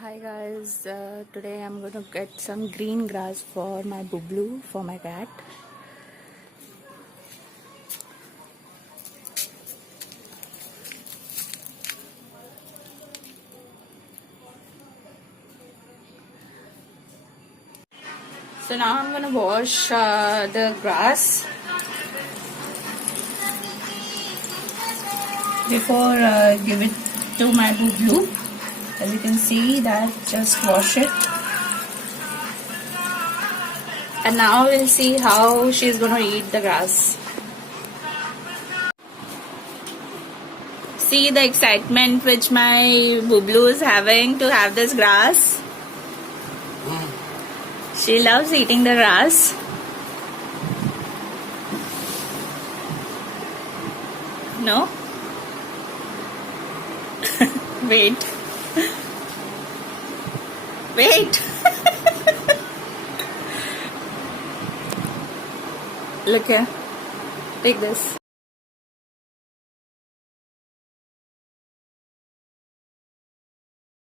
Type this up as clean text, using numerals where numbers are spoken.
Hi guys, today I'm going to get some green grass for my Bublu, for my cat. So now I'm going to wash the grass before give it to my Bublu. As you can see that, just wash it. And now we'll see how she's going to eat the grass. See the excitement which my Bublu is having to have this grass. She loves eating the grass. No? Wait. Wait. Look here. Take this.